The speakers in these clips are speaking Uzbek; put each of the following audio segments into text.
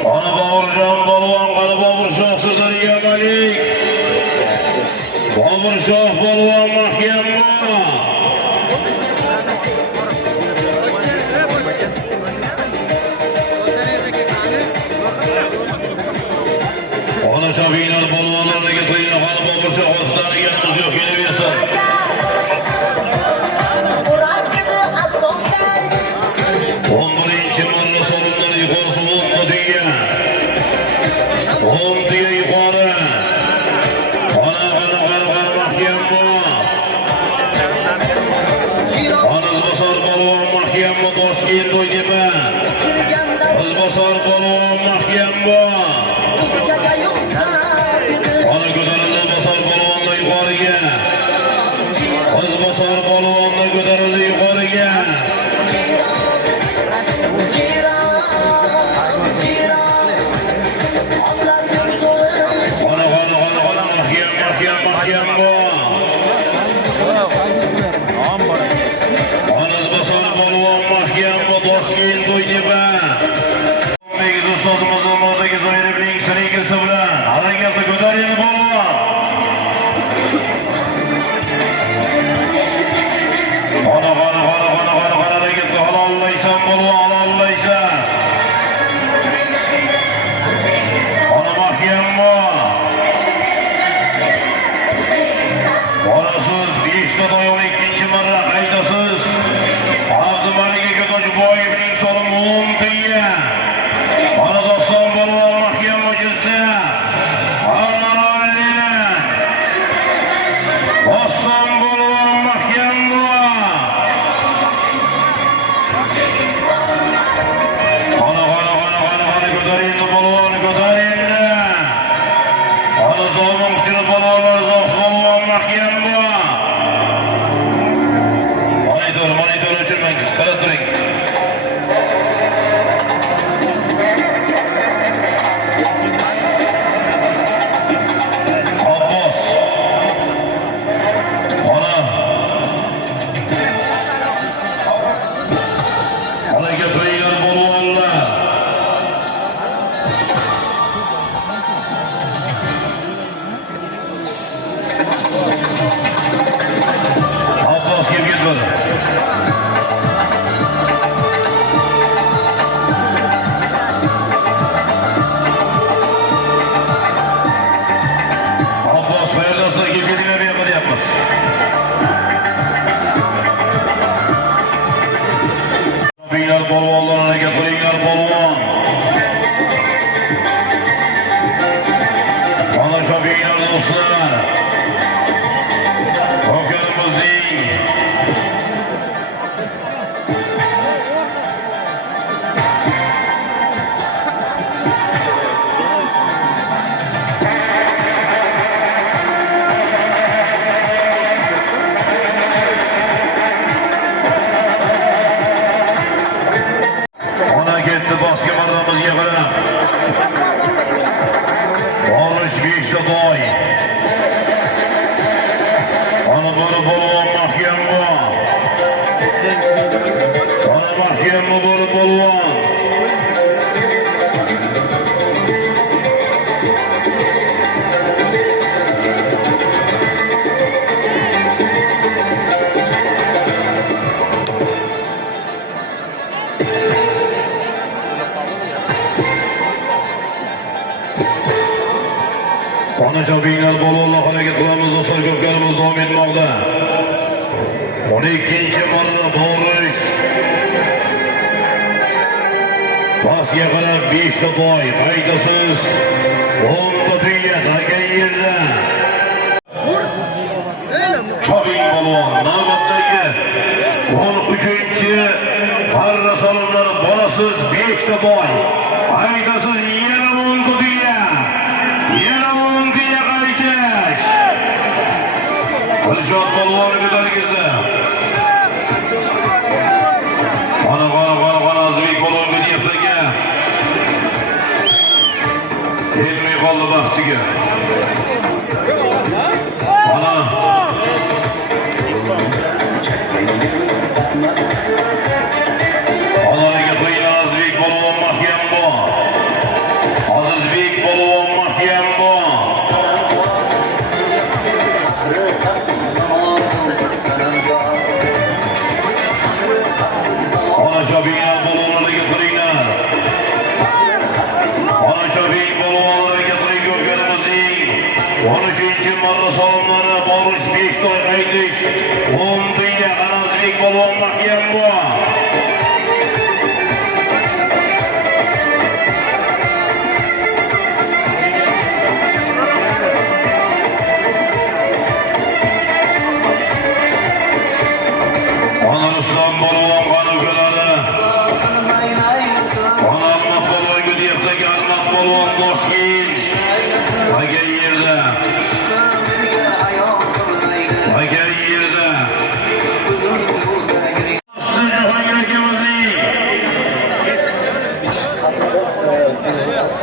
Ana Boburjon polvon, qani Boburshoh Sirdaryo Malik. Boburshoh polvon mahkam bor. Ana Shabinar polvonlarga to'yina qani Boburshoh ostidagi yanimiz yo'q, kelaversin. 11-chi marra so'rinlar yuqorisi 10 degan. 10 degan yuqori. Ana mahkam bor. Qizbosor polvon mahkam bor, Toshkent o'ydiba. Qizbosor polvon mahkam bor. Ana ko'tarildi Bosor polvonni yuqoriga. Qizbosor polvonni ko'tarildi yuqoriga. Mahkam bor. Qizbosor polvon mahkam bor, Toshkent o'ydiba. Ustozimiz Ummardagi Zoirevning sirikilsi bilan harakatni ko'taring polvon. Qara harakatni halollaysan polvon, halollaysan. Qara mahkam bor. Borasiz 5 ta to'yoni 2-chi marra qaydasiz. Abdumalik aka Toshboyevning so'limi 10 tiya. Ana doston polvon mahkam bo'lsa. Doston polvon mahkam bor. Ana ko'taring polvon, ko'taring. Ana zo'rmoq uchun polvonlar polvon mahkam bor. Monitor o'chirmang, qarab turing. Abbos. Ana. Harakat qilinglar polvonlar. Abbos kelgan bo'ldi. Abbos Bayardoslarga kelinglar, yo'qolyapmiz. Binglar polvonlar, harakat qilinglar polvon. Mana shu binglar do'stlar. Ho'kirimizning ona ketdi bosga mardamizga qarab. Borish 5 ta to'y. Ana bori polvon mahkam bor. Ana mahkam bori polvon. Ona Jobinglar polvonlar harakat qilamiz, do'stlar, ko'pkarimiz davom etmoqda. 12-chi marra borish. Pastga qarab 5 ta to'y, qaydasiz 10 ta tuya tagan yerda. Jobing polvon navbatdagi 13-chi marra solimlari borasiz 5 ta to'y, qaydasiz yana 10 ta tuya. Yana 10 tuya qaytash. Qilshot polvonni ko'targizdi. Ana Azbek polvon ketyapti aka. Kelmay qoldi baxtiga. Ana Alariga qo'ygan Azbek polvon mahkam bor.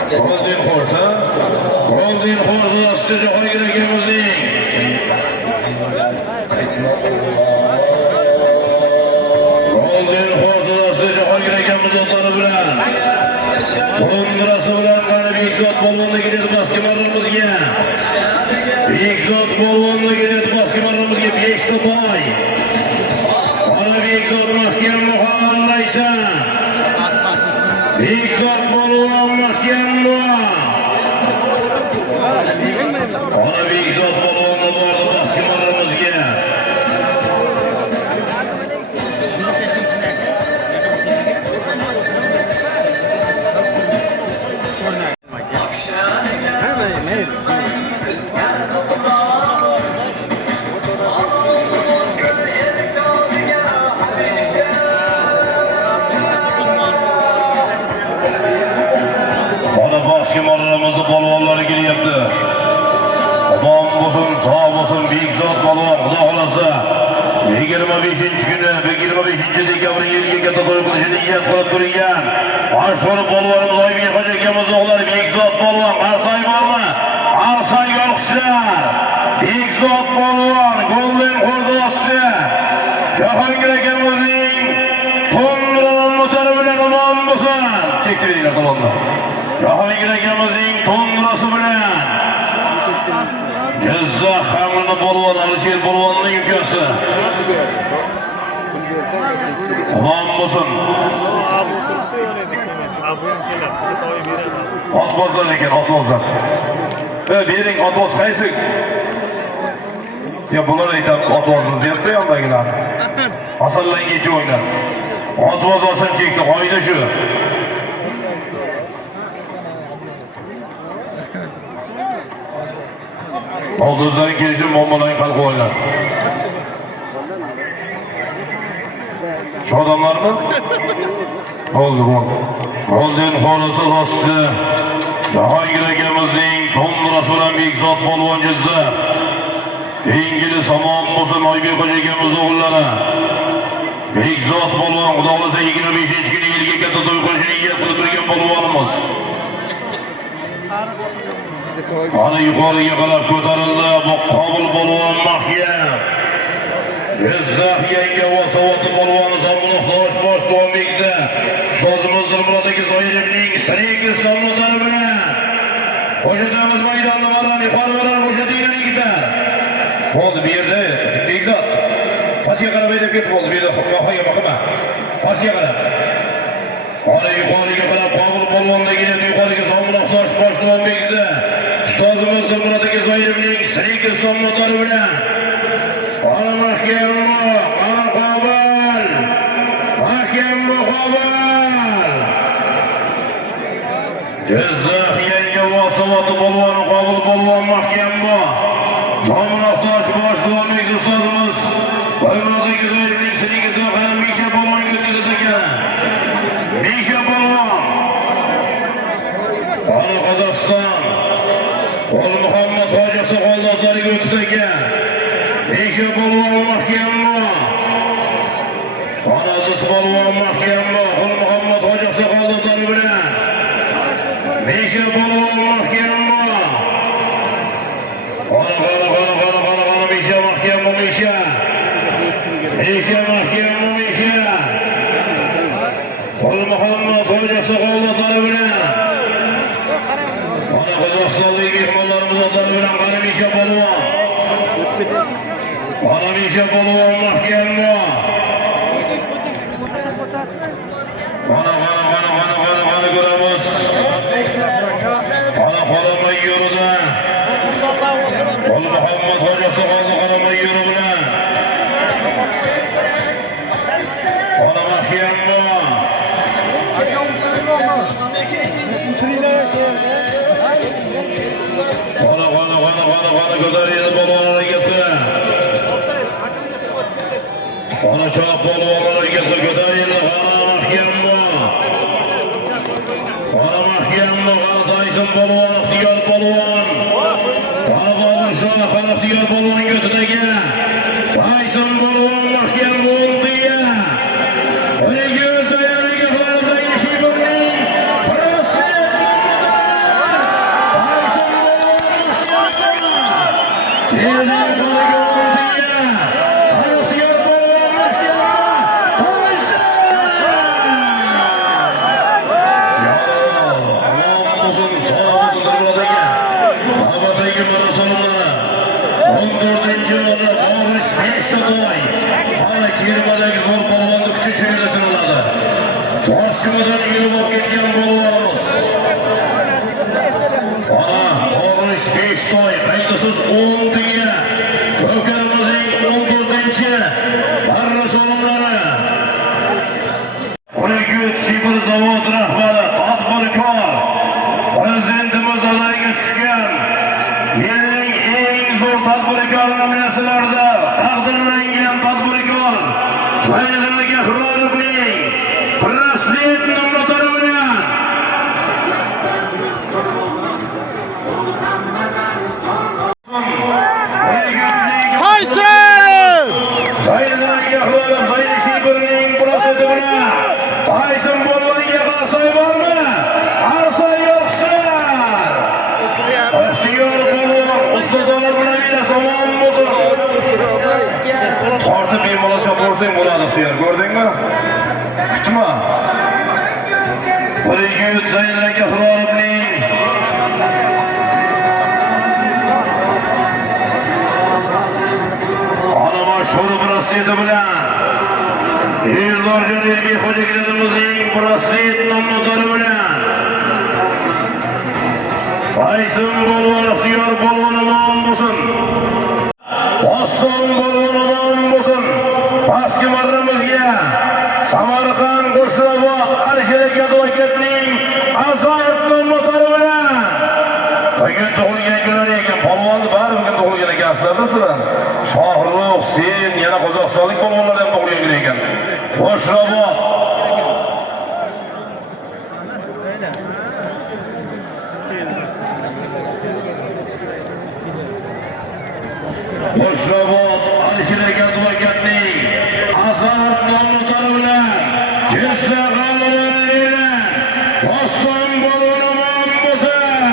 Golden Horse. Golden Horse astı Cahangir akemizning. Golden Horse astı Cahangir akemiz otlari bilan. To'ndirasi bilan mana Bekzod polvonni keladi Baskimarimizga. Bekzod polvonni keladi Baskimarimizga 5 ta boy. Mana Bekzod mahkam muhallaysa. Bekzod polvon mahkam Ona Bekzod polvonni bordi Baskimarimizga. Baskimarimizning polvonlari kelyapti. Omon bo'lsin, sog' bo'lsin Bekzod polvon, xudo xolasa 25-kuni, 25-dekabr yilga katta to'y qilishni niyat qilib turgan mashhur polvonimiz Oybek hoji akamiz o'g'li Bekzod polvon qarsay bormi? Qarsayga olqishlar. Bekzod polvon Golden Horse Jahongir akamizning to'ndiran motori bilan omon bo'lsin. Chektiringlar tomonda. Jahongir akamizning to'ndirasi bilan Jizzax hamrini polvon Alisher polvonning ukasi. Omon bo'lsin. Otbozlar ekan, otbozlar. Bering, otboz qaysi? Ya bular aytib otbozni deyapti yondagilar. Asallangacha o'ynar. Otboz olsin chekdi, qoida shu. Olduzlar kelishim muammolarni hal qilinglar. Shu odamlarmi? Bo'ldi. Golden Horse ostida Jahongir akamizning to'ndirasi bilan Bekzod polvon Jizzax. Ingliz omon bo'lsin Oybek hoji akamiz o'g'illari. Bekzod polvon xudo xolasa 25-kuni yilga katta to'y qilishni niyat qilib turgan polvonimiz. Ana yuqoriga qarab ko'tarildi. Bu Qobul polvon mahkam. Jizzax yangi Vasavoti polvoni Zomuloq bosh bo'lmoqda. Ustozimiz Dilmurodagi Zoirovning Srikis nomlari bilan Qo'shadamiz maydonda varani yuqoridan qo'shadigan yigitlar. Bo'ldi bu yerda Bekzod. Pastga qarab aytib ketib bo'ldi. Bu yerda qo'yga boqma. Pastga qarab. Ana yuqoriga qarab Qobul polvonda keladi. Yuqoriga Zomuloq bosh bo'lmoqda. Ustozimiz Dilmurodagi Zoirovning Srikis nomlari bilan ana mahkam, ana Qobul. Mahkam muqobil. Jizzax yangi Vasavoti polvoni Qobul polvon mahkam bu. Zomuloq bosh bo'lmoqda ustozimiz Dilmurodagi Zoirovning Srikis nomlari Misha polvon o'tkazadi ekan. Misha polvon. Ana Qozog'iston Qo'l Muhammad hoji soqoldozlariga o'tdi ekan. Misha polvon mahkam bu. Ana Aziz polvon mahkam bu. Qo'l Muhammad hoji soqoldozlari bilan Misha polvon mahkam bu. Ana Misha mahkam bu Misha. Misha mahkam bu Misha. Qo'l Muhammad hoji soqoldozlari bilan ana Qozog'istonlik mehmonlarimiz otlari bilan qani Misha polvon. Ana Misha polvon mahkam bu. Ana ko'ramiz. Ana Qoramay yo'lida. Qo'l Muhammad hoji soqoldi Qoramay yo'li bilan. Ana mahkam bu. Ana ko'tarildi polvonlar gapti. Ana choq polvonlar gapti ko'tarildi. Ana mahkam bu. Ana mahkam bu. Ana Tayson polvon, ixtiyor polvon. Ana Bobur Shoh, ana ixtiyor polvon götidagi. Tayson polvon mahkam bo'ldi. Ana Başımızdan yürüp ketgan bolalarimiz. Ana, Ornish Beshtoy, qaydasiz 10 diye. Ko'karimizning 14-chi barra so'limlari. Urgut Sibir zavod rahbari, tadbirkor, prezidentimiz nazariga tushgan yilning eng zo'r tadbirkor nominatsiyalarida taqdirlangan tadbirkor Zaynal Gahrorovning Prezident nomlari bilan Tyson! Zaynal Gahrorov Zaynal Sibirning prezidenti bilan Tyson bo'lganiga qarsoy bormi? Qarsoy yo'qsiz. Ixtiyor bo'lib, ustozolar bilan somon bo'ldi. Qorni bemalol choporsang bo'ladi ixtiyor, ko'rdingmi? Kutma. Urgut Zaynal Gahrorovning ana mashhur prezidenti bilan Eldorjon Erkiy xo'jaliklarimizning prezident nomlari bilan Tyson bo'lgan ixtiyor bo'lgan nom bo'lsin. Oston bo'lgan nom bo'lsin. Pastki marramizga Samarqand Qo'shrabot Alisher advokatning azob nomlari bilan bugun tug'ilgan kunlar ekan. Polvonni bari bugun tug'ilgan ekan. Sizlar Shohruh, sen yana qozog'istonlik polvonlar ham tug'ilgan kun ekan. Qo'shrabot Qo'shrabot Alisher advokatning azob nomlari bilan Jessa g'alabalarini Oston bo'lgan bo'lsin.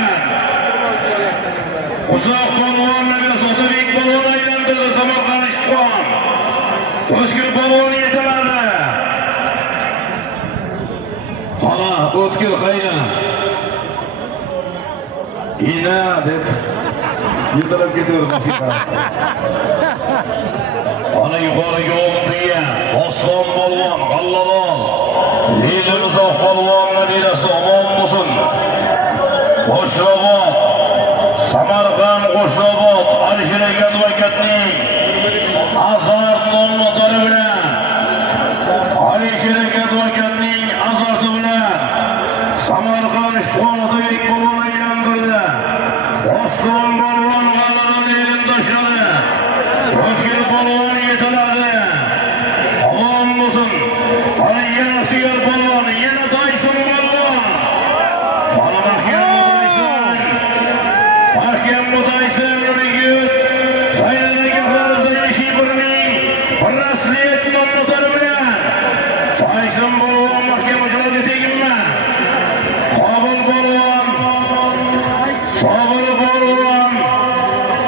Uzoq polvonlarga Sotabek polvon aylantirdi Samarqand ishqon. O'tkir polvon yetiladi. Ana O'tkir qayna. Ina deb yetilib ketaverdi. Ana yuqoriga o'tdiya. Oston polvon, G'allalon. Lilimizoq polvon nabirasi omon bo'lsin. Qo'shrabot Samarqand Qo'shrabot Alisher advokatning azob nomlari bilan Alisher advokatning azobi bilan Samarqand ishqon Otabek polvon aylantirdi. Oston polvon g'alabani elini tashladi. O'tkir polvon yetiladi. Omon bo'lsin. Ana yana Ixtiyor polvon, yana Tyson polvon. Mana mahkam Tyson Urgut Zaynal Gahrorovning Zaynal Sibirning prezident nomlari bilan Tyson polvon mahkamachilarga teginma. Qobul polvon, Sobir polvon,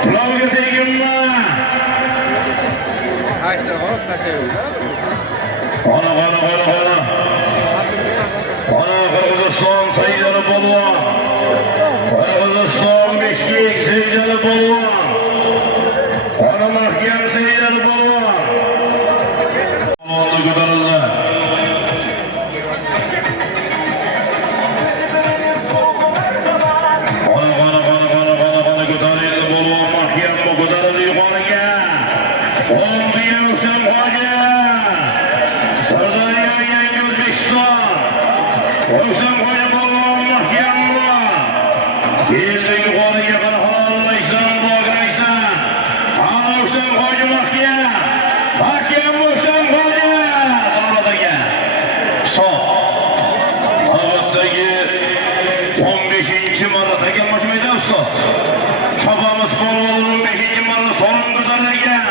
ularga teginma. Ana Qirg'iziston Saidali polvon, Qirg'iziston Beshkek Saidali polvon, ana mahkam Saidali polvon. Polvonni ko'tarildi. Ana ko'tarildi polvon, mahkam ko'tarildi yuqoriga. 10 biya O'ktam Hoji. Sirdaryo Yangi O'zbekiston. O'ktam Hoji polvon mahkamda. Keldi yuqoriga qara xolaysan, bog'aysan. Ana O'ktam Hoji mahkam. Mahkam O'ktam Hoji. Allotaga. Hisob. Navbatdagi 15-marta takomilmaydi ustoz. Chopamiz polvonning 15-marta so'rin ko'tarilgan.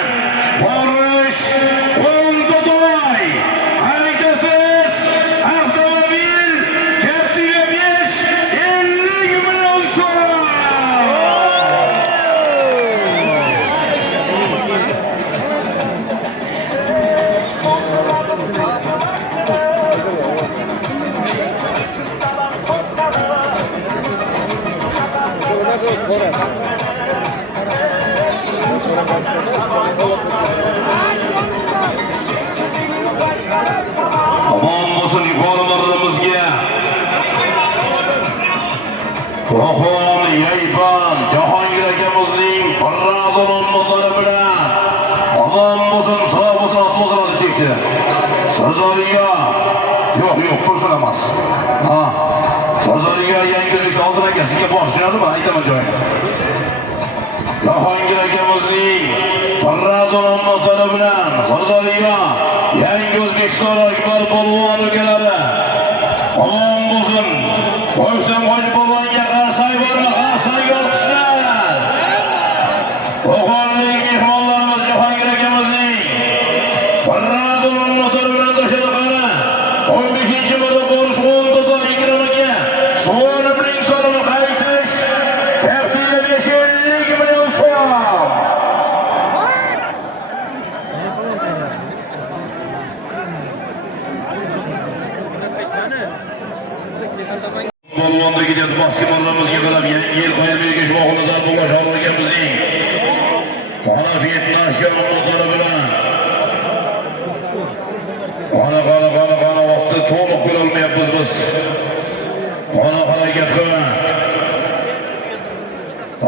Ornish Qo'ndotoy. Haydasiz avtomobil Captiva 5 50 million so'm. dursun emas. Ha. Sardariya yangilik oldin aka sizga borishadimi? Aytaman joyini. Jahongir akamizning Farradon motori bilan Sardariya yangi O'zbekiston akbar polvon ukalari. Omon bo'lsin. O'zdan qo'yib polvonga qarasay bormi? Qarasay olqishlar. Qo'qonlik mehmonlarimiz Jahongir akamizning Farradon motori bilan to'shadi qara. 15-marta borish o'rnida Ikrom aka so'ribning so'rini qaytish kaftiga 550 million so'm. Polvondagi dedi boshqalarımizga qarab yangi yil qo'yilmaga shohonadar bo'lgan shohrogamizning Qora Vietnamga motori bilan qana vaqtni to'liq ko'rolmayapmiz biz. Qana harakat qilin.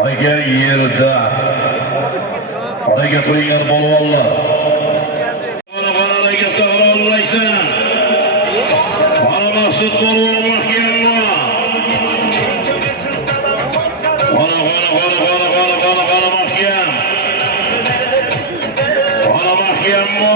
Aka yerda harakat qilinglar polvonlar. Qana harakat qilolmaysan. Qana maqsad polvon mahkamda. Qana mahkam. Qana mahkamda.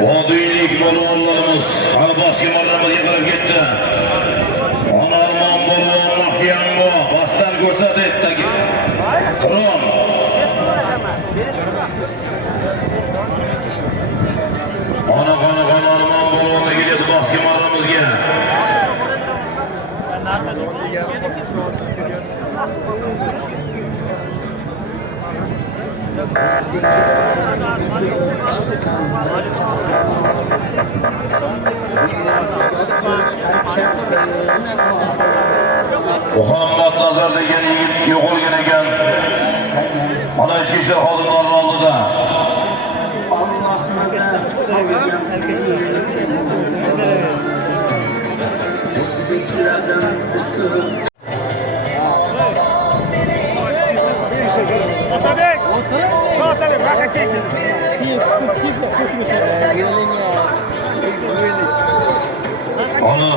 Vodiylik polvonlarimiz Alboski marramizga qarab ketdi. Onarmon polvon mahkambo bosdan ko'rsatdi. Qur'on. Onarmon polvonga keladi Boski marramizga. Muhammad Nazar degan yigit yo'qolgan ekan. Mana shu ishlar xodimlarning oldida. Ana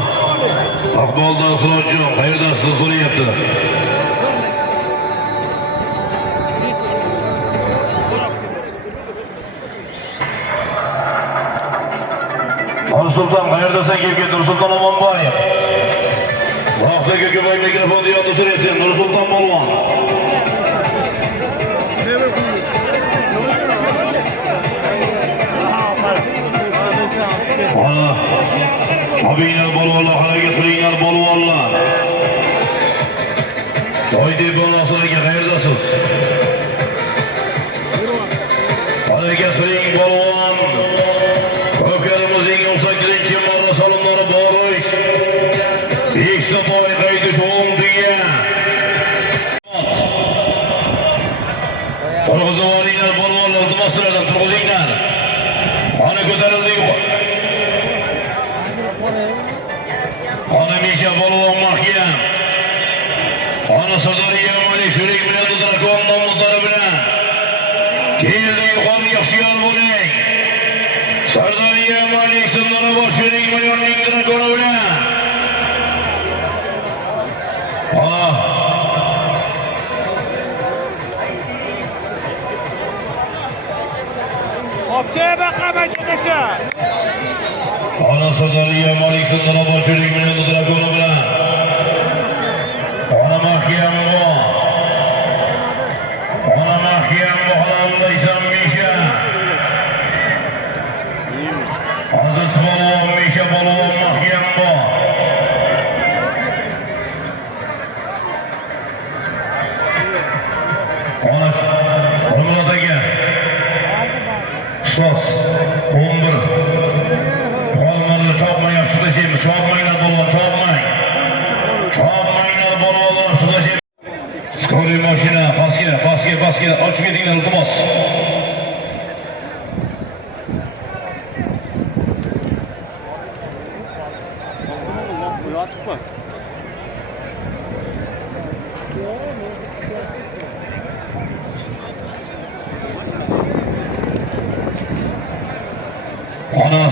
Aqboldan Sirojjon qayerdasiz so'rayapti. Nursulton qayerdasan kelib ket Nursulton Omonboyev. Vaqtiga ko'pay mikrofonni yonda so'rayapti Nursulton polvon. Ana Abinglar polvonlar harakat qilinglar polvonlar. To'ydi bo'lmaslarga qayerdasiz? Harakat qiling polvon. Ko'karimizning 18-marra salonlari borish. 5 ta to'y qaytish o'rniga. Turg'izinglar polvonlar, iltimoslardan turg'izinglar. Ana ko'tarildi. Ana Misha polvon mahkam. Ana Sardariya Malik Shurik bilan Drakon nomlari bilan keldi yuqoriga hushyor bo'ling. Sardariya Malik Sardora Shurik millionning Drakoni bilan. Optaya bakamayın arkadaşlar. Ana Sardariya Malik Sundara Başörük Milyon Drakonu bilen Ana Mahkiyem bu Ana Mahkiyem bu halalıysan Mişe Aziz Balvan Mişe Balvan Mahkiyem bu Ana Hırmıla Teke Stos 11 Kollarını çapmayın, sudaşayım. Çapmayınlar bolon, çapmayın. Çapmayınlar bolon, sudaşayım. Skori maşina, paske. Açık edinler, iltimos. Ana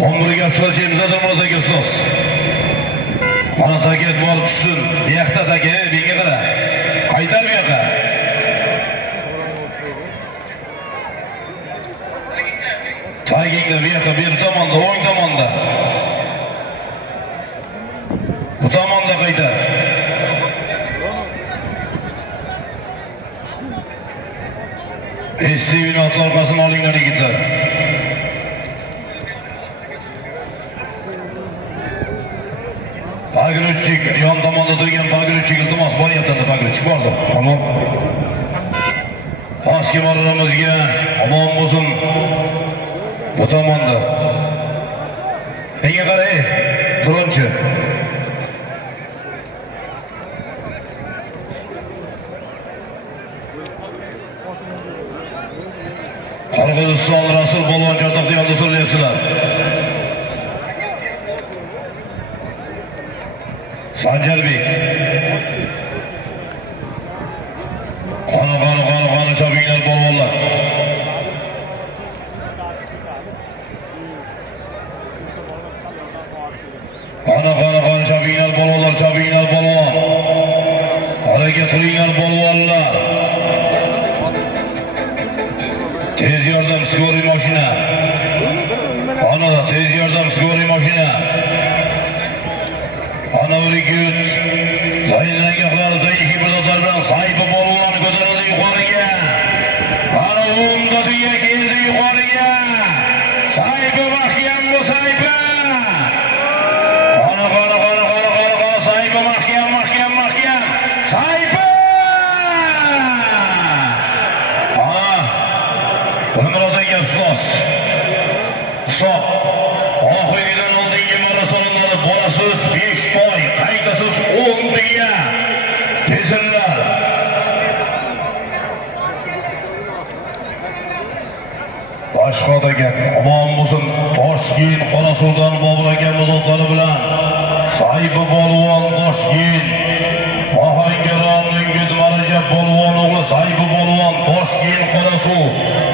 11'ga sudaşayım, zadırmada gözdos. Ana taket bol tutsun. Biyakta take, binge qara. Qaytar biyoqqa. Tagingda biyoqqa, bir tomonda, o'ng tomonda. Bu tomonda qaytar. SCV'ni ot orqasini olinglar yigitlar. Bagruchik, yon tomonda turgan Bagruchik iltimos boryapti, Bagruchik bordi. Tamam. Pastki marramizga omon bo'lsin. Bu tomonda. Menga qara, turunchi. Qirg'iziston Rasul Polvon Chatoqda yolda so'rayapsizlar. Sanjarbek. Qani chopinglar polvonlar. Qani chopinglar polvon. Harakat qilinglar polvonlar. Tez yordam skoriy mashina. Ana tez yordam skoriy mashina. Ana Urgut Zaynagahlar Zaynishi birdodlar bilan Sayfi polvon ko'tarildi yuqoriga. Ana o'ngda tuya keldi yuqoriga. Sayfi mahkam bu Sayfi. Ana Sayfi mahkam. Sayfi. Ana Umrodaga Stop. Oxiridan oldingi marosonlari bolasiz 5 oy, qaytasiz 10 tuya. Tezirlar. Boshqa degan omon bo'lsin. Toshkent Qorasuvdan Bobur aka muzotlari bilan Sayfi polvon Toshkent. Ohangaron Ungud Marajab polvon o'g'li Sayfi polvon Toshkent Qorasuv.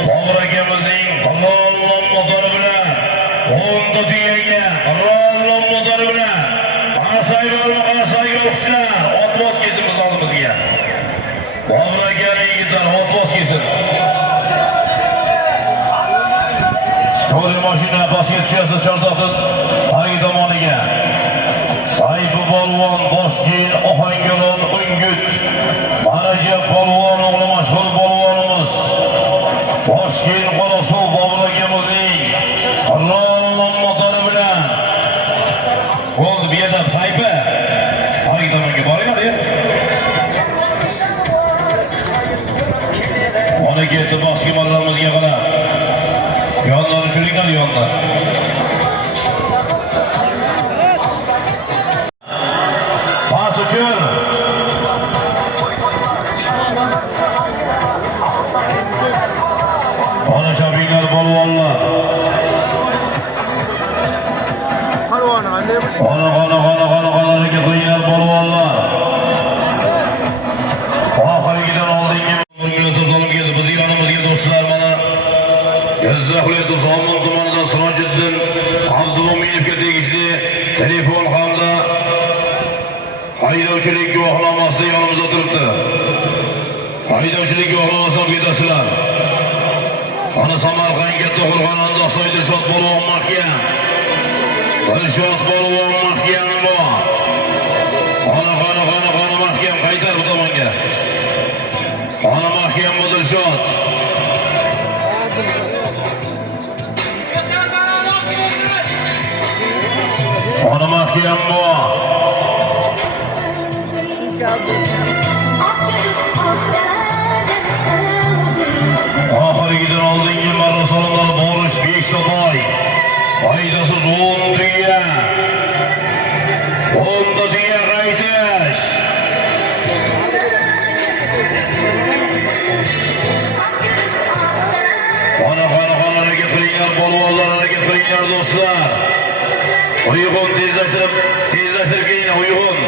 Bobur akamizning qirollar motori bilan 10 tuyaga qirollar motori bilan Sayfi o'qishlar. Otboz kesin biz oldimizga. Bobur akaning yigitlar otboz kesin. Skoriy mashina pastga tushasiz Chortoqdan tagi tomoniga. Sayfi polvon Toshkent Ohangaron Ungud Marajab polvon o'g'li mashhur polvonimiz. Toshkent Qorasuv Bobur akamizning qirollar motori bilan bo'ldi bu yerda Sayfi. Tagi tomonga boringlar. Ona ketdi boshqa marramizga qarab. Yondan uchiringlar yondan. Pas uchun. Ona chopinglar polvonlar. Qani harakat qilinglar polvonlar. Oxirigidan oldingi minutda olib keldi. Biz yonimizga do'stlar mana Jizzax viloyati Zomin tumanidan Sirojiddin Abdumo'minovga tegishli telefon hamda haydovchilik guvohnomasi yonimizda turibdi. Haydovchilik guvohnomasini olib ketasizlar. Ana Samarqandga to'g'ilgananda Soydilshod polvon mahkam. Dilshod polvon mahkam bu. Ana mahkam qaytar bu tomonga. Ana mahkam bu Dilshod. Ana mahkam bu. Oxirigidan oldingi marra solingan borish 5 ta toy. Foydasiz 10 tuya. 10 ta tuya qaytish. Ana hareket qilinglar polvonlar, hareket qilinglar do'stlar. Uyg'un tezlashtirib keyin uyg'un.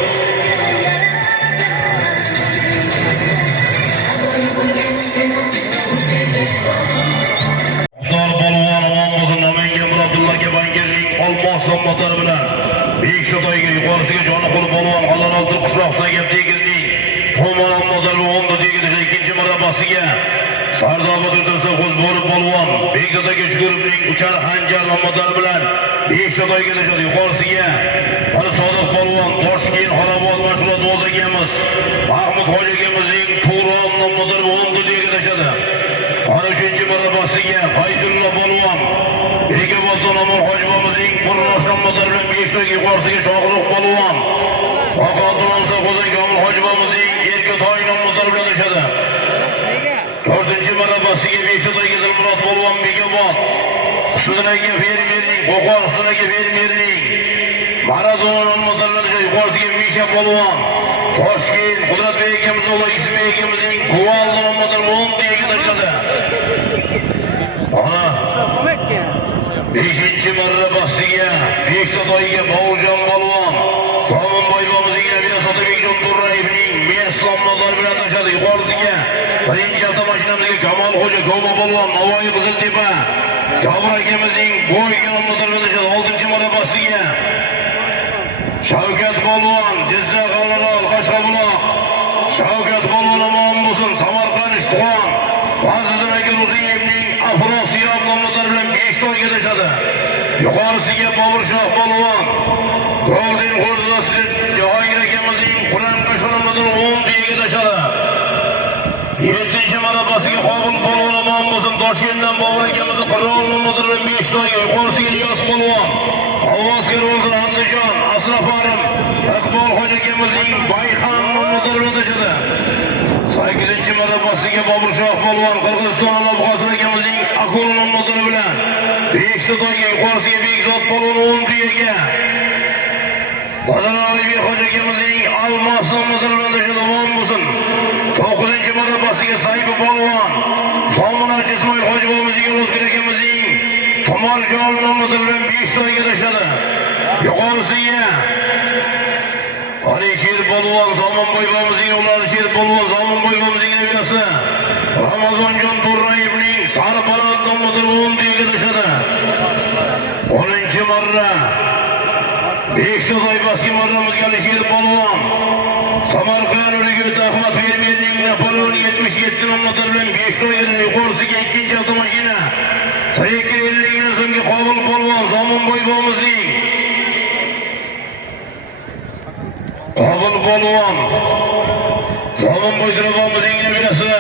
Olmosdan motor bilan 5 to'yga yuqorisiga joni qo'li polvon Halol oltin qishloqdan gap tegirning Qo'mon motor va 10 tegirdi ikkinchi marabasiga Sardoba tursa qo'z bo'lib polvon Begdodagi Shukuribning uchar hanjar motor bilan 5 to'yga tushadi yuqorisiga Hali Sodiq polvon Toshkent Xorobod mashg'ulot o'zagamiz Mahmud hojigamizning Turon motor va 10 tegirdi tushadi. Hali 3-chi marabasiga Fayzullo polvon Bekoboddan Amir hojibomizning Burnoshdan motor bilan 5 to'yga yuqorisiga Shohruh polvon Vaqoatdan Saqo'dan Komil hojibomizning Erkatoyning motor bilan tushadi. 4-chi marabasiga 5 to'yga Dilmurod polvon Bekobod ustidaga fermerning Qo'qon ustidaga fermerning Maradonning motor bilan tushadi. Yuqorisiga Misha polvon Toshkent Qudratbek akamiz o'g'li Ismoil akamizning Kuvaldan motor 10 to'yga tushadi. Ana 5-chi marrabasiga 5 to'yga Bovuljon polvon Somonboy bobomizning Nabira Sotabekjon Turrayevning Meslom motor bilan tushadi. Yuqorisiga birinchi avtomashinamizga Kamol xo'ja Ko'ma polvon Navoiy Qiziltepa Jabir akamizning Bo'ygan motor bilan tushadi. 6-chi marrabasiga Shavkat polvon Jizzax Alorol Qashqabuloq Shavkat polvon omon bo'lsin Samarqand Ishtiqon Fazliddin aka Ro'ziyevning Afrosiyob motor bilan 5 to'yga tushadi. Yuqorisiga Boburshoh polvon Golden Xo'jazasi Jahongir akamizning Qur'on qashqalardan 10 to'yga tushadi. 7-chi marabasiga Qobil polvon omon bo'lsin Toshkentdan Bobur akamizning Qur'on motor bilan 5 to'yga. Yuqorisiga Ilyos polvon Havoskir bo'lsin Andijon Asrafarim Iqbol hoji akamizning Bayxon motor bilan tushadi. 8-chi marabasiga Boburshoh polvon Qirg'iziston Alobqosim akamizning Akulon motori bilan 5 to'yga yuqorisiga Bekzod polvon 10 to'yga. Badanoviy hoji akamizning Almos motori bilan tushadi bo'lsin. 9-chi marabasiga Sayfi polvon Somunoch Ismoil hoji bobomizning Yo'lotgir akamizning Tomorjon motori bilan 5 to'yga tushadi. Yuqorisiga Alisher polvon Somonboy bobomizning o'g'li Sher polvon Somonboy bobomizning nabirasi Ramazonjon Turrayevning Sarbalot motor 10 to'yga tushadi. 10-chi marra 5 to'y bosqi marramizga Alisher polvon Samarqand Urgut Ahmad fermerning Napolon 77 motor bilan 5 to'yga yuqorisiga 2-chi avtomashina 350 ming so'mga Qobil polvon Somonboy bobomizning Qobil polvon Somonboy bobomizning nabirasi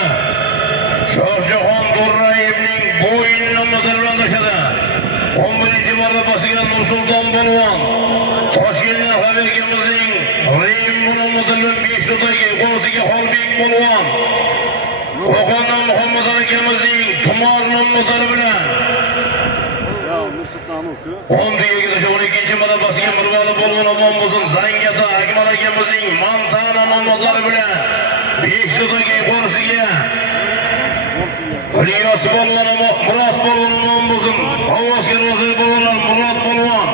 Shohjahon Turrayevning Bo'yin motor bilan tushadi. 11-chi marrabasiga Nursulton polvon Toshkentdan Habikamizning Rim motor bilan 5 to'yga yuqorisiga Xolbek polvon Qo'qondan Muhammad akamizning Tumor motori bilan 10 to'yga tushadi. 12-chi marrabasiga Mirvali polvon omon bo'lsin Zangata Akmal akamizning Montana motori bilan 5 to'yga yuqorisiga Ilyos polvon Murod polvon omon bo'lsin Havoskir polvon Murod polvon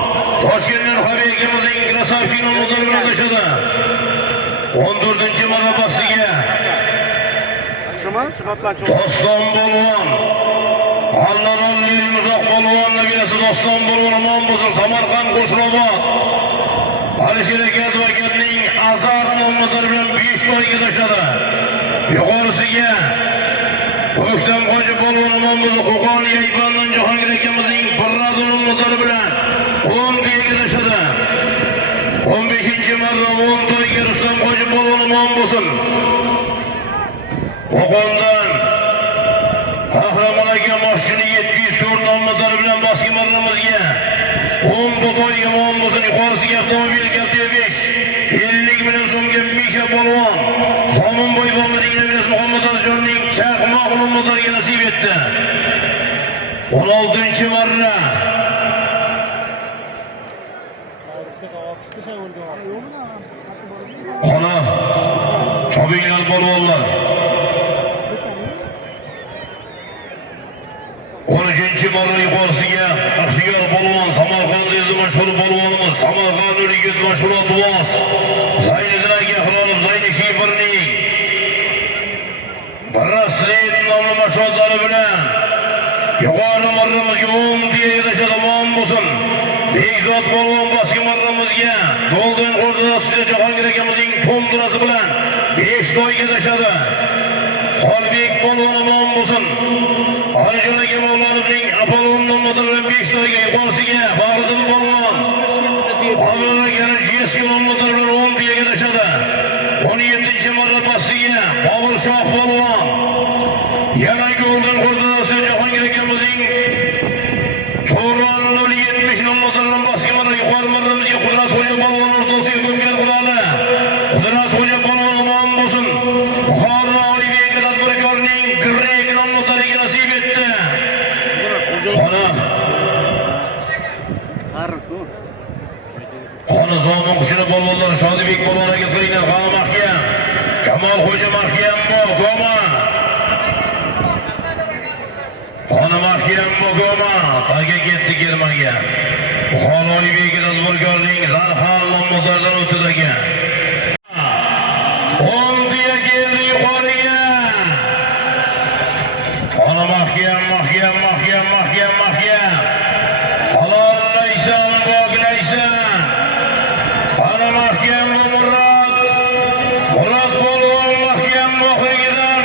Toshkentdan Habib akamizning Krasavkin motori bilan tushadi. 14-chi marrabasiga Doston polvon Alloron Mirzoq polvon nabirasi Doston polvon omon bo'lsin Samarqand Qo'shrobod Alisher akatning Azar motori bilan 5 to'yga tushadi. Yuqorisiga O'ktam Koca polvonumuz Qo'qon Yaybandan Jahongir akamizning birrazının motori bilan 10 to'yga tashadi. 15-marra 10 to'yga Rustam Qo'ja polvonum bo'lsin. Qo'qondan Qahramon aka mashina 704 nom motori bilan boshqa marramizga 10 to'yga mom bo'lsin. Yuqorisiga avtomobil kaltiga 5 50 million so'mga Misha polvon Somonboy bomimizning Emres Muhammad Azjonning chaqmoq motoriga nasib etdi. 16-marra Ana Chobinglar polvonlar 13-marra yuqorisiga Ixtiyor polvon Samarqandning mashhur polvonimiz Samarqand yigit mashhurot Duos Zayniddin aka Xilolov Zayni Shifirning Baraslet nomli mashhurlari bilan yuqori marramizga 10 tiyaga tashadi mom bo'lsin. Bekzod polvon boshqa marramizga Golden Qo'rg'osida Jahongir akamizning to'ndirasi bilan 5 to'yga tashadi. Xolbek polvon mom bo'lsin. Alijon aka Mavlonovning Apollon nomli bilan 5 to'yga yuqorisiga Bag'ridin polvon Avval akani Jeski nomli bilan 10 tiyaga tashadi. 17-marra pastiga Bobur Shoh polvon yana Golden Qo'rg'osida Jahongir akamizning To'ron 070 nomli bilan boshqa marra yuqori marramizga Qudrat Xo'ja polvon o'rtasiga ko'mgan Qur'oni Qudrat Xo'ja polvon mom bo'lsin. Buxoro Olibek tadbirkorning Grek nomli tariga nasib etdi. Ona Zomin qushini polvonlar Shodibek polvon aka qilingan G'ani Mahkam Kamol Xo'ja Mahkam Goma Ona Mahkam Goma taga ketdi Germaniya Buxoro Olibek tadbirkorning Zarxon nomli taridan o'tidagi 10 tiya keldi yuqoriga. Ona Mahkam Halollaysan, bog'laysan. Ana Mahkam Murod polvon Mahkam oxiridan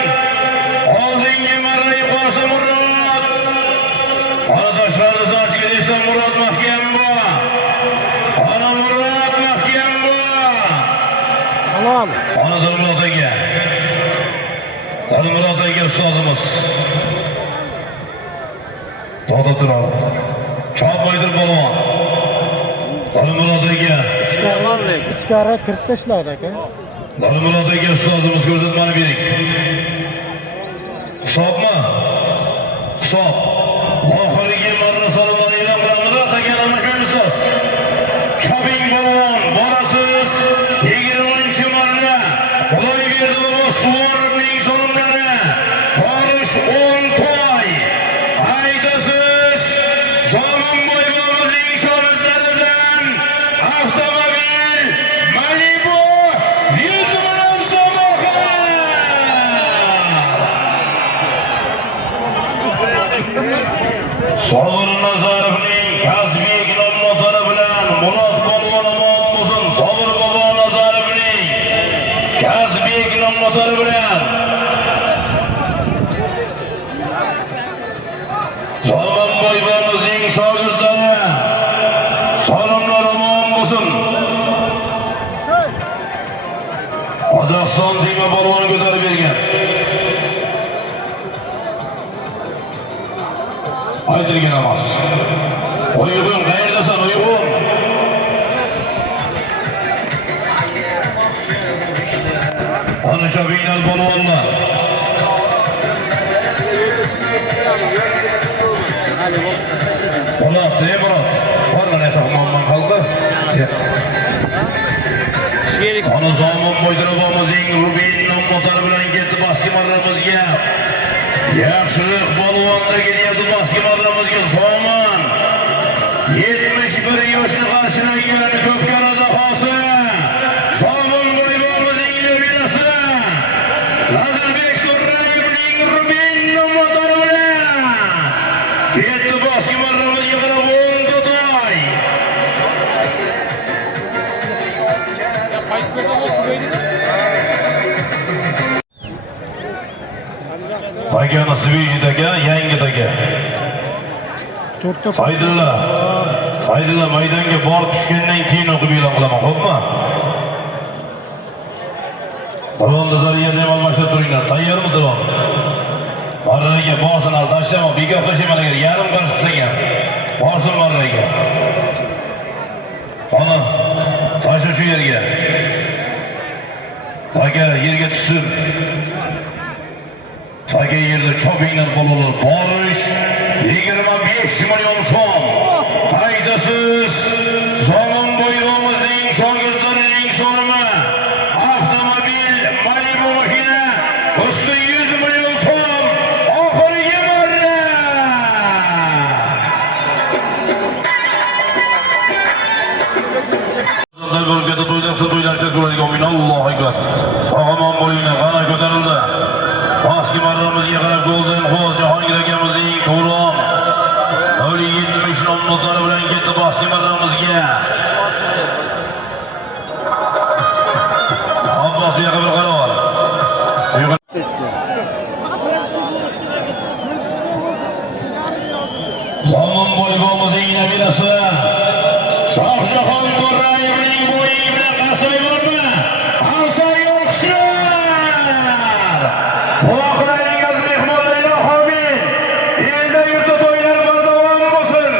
oldingi marra yuqorisi Murod. Ana tashqarida sochiga desa Murod Mahkam Ana Murod Mahkam Halol. Ana Dilmurod aka. Dilmurod aka ustozimiz. To'g'ri turadi. Chopmaydir polvon. Dilmurod aka. Ichkari kirib tashladi aka. Dilmurod aka ustozimiz ko'rsatmani bering. Hisobmi? Hisob. Oxirgi marra so'ralgan e'lon qilamiz. Atagan amakansiz. Choping polvon, borasiz. 20-marra. Xudoy berdi bobo Suvorovning so'rimlari. Borish 10 to'y. Haydasiz. Somonboy bomimizning shogirdlaridan avtomobil Malibu 100 million so'mga. Sobir Nazarovning Kazbek nomli motori bilan Murod polvon omon bo'lsin. Sobir bobo Nazarovning Kazbek nomli motori bilan Somonboy bomimizning shogirdlari salomlar omon bo'lsin. Qozog'iston tema polvon ko'tarib bergan. Aytilgan emas. Uyg'un qayerdasan uyg'un? Ana Chobinglar polvonlar. Ular Temurod. Borlar to'g'monman qoldi. Ana Zomin Boydirobomizning Rubin nomli motori bilan ketdi boshqa marramizga. Yaxshilik polvondagi niyati boshqa marramizga Zomin 71 yoshni qarshilagan Ko'kkarada hosil. Zomin Boydirobomizning nabirasi Lazirbek To'rayevning Rubin nomli motori bilan ketdi boshqa marramizga qarab 10 to'y. Taka Nasibiyidagi yangidagi. To'rtta Saydullo. Saydullo maydonga borib tushgandan keyin o'qib e'lon qilaman, xo'pmi? Davon nazariyada ham almashtirib turinglar. Tayyormi Davon? Marraga borsin, tashlama, bekor tashlama agar yarim qarsh qilsang ham. Borsin marraga. Ana, tashla shu yerga. Taka yerga tushsin. Taka yerda chopinglar bolalar borish 25 million so'm. Qaydasiz Zomin bo'yro'mizning shogirdlarining sonimi avtomobil Malibu mashina usti 100 million so'm. Oxirgi marra. Bo'lib ketdi to'ylarcha ko'radigan o'yin. Allohu akbar. Sog'omon bo'linglar, qana ko'tarildi. Baski marramizga qarab Golden Hall Jahongir akamizning To'ron 070 nomlari bilan ketdi baski marramizga. Abbos bu yoqqa bir qaror. Zomin bo'libomizning nabirasi Shohjahon To'rayevning bo'yi bilan qasay bormi? Ansar yo'qchilar. Quloqlaring azizlik himoyalar homin. Elda yurtda to'ylar bardavom bo'lsin.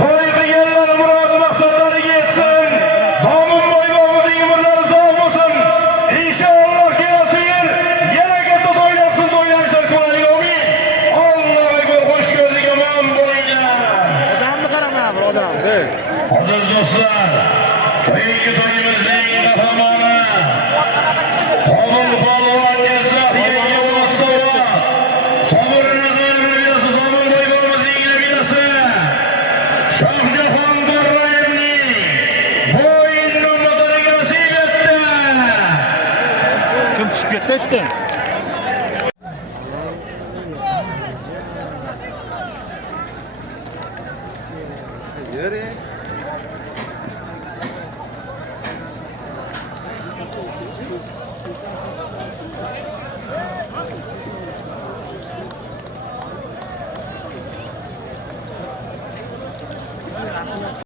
To'y qilganlar murod maqsadlariga yetsin. Zomin bo'ybomizning umrlari sog' bo'lsin. Inshaalloh kelasi yil yana katta to'ylarsin, to'ylarsiz qo'ying amin. Allohu akbar, xush ko'rdik, omon bo'linglar. Odamni qarama, odam. Aziz do'stlar, keyingi to'yimizning qahramoni Qobul polvon Jizzaxga o'tsa, Sobirni nabirasi Zomin bo'ybomizning nabirasi Shohjahon To'rayevning bo'yin nomlariga nasib etdi. Kim tushib ketdi?